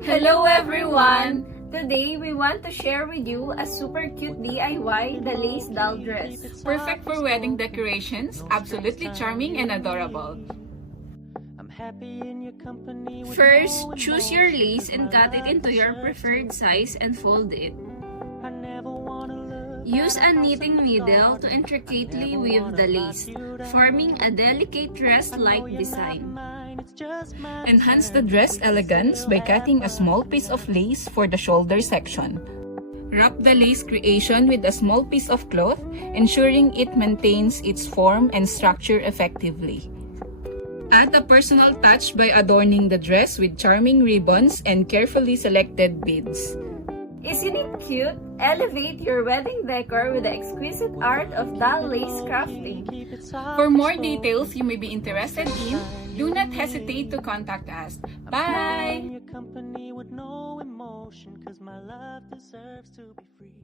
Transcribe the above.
Hello everyone! Today, we want to share with you a super cute DIY, the lace doll dress. Perfect for wedding decorations, absolutely charming and adorable. First, choose your lace and cut it into your preferred size and fold it. Use a knitting needle to intricately weave the lace, forming a delicate dress-like design. Enhance the dress elegance by cutting a small piece of lace for the shoulder section. Wrap the lace creation with a small piece of cloth, ensuring it maintains its form and structure effectively. Add a personal touch by adorning the dress with charming ribbons and carefully selected beads. Isn't it cute? Elevate your wedding decor with the exquisite art of doll lace crafting. For more details you may be interested in, do not hesitate to contact us. Bye! Your company with no emotion, 'cause my love deserves to be free.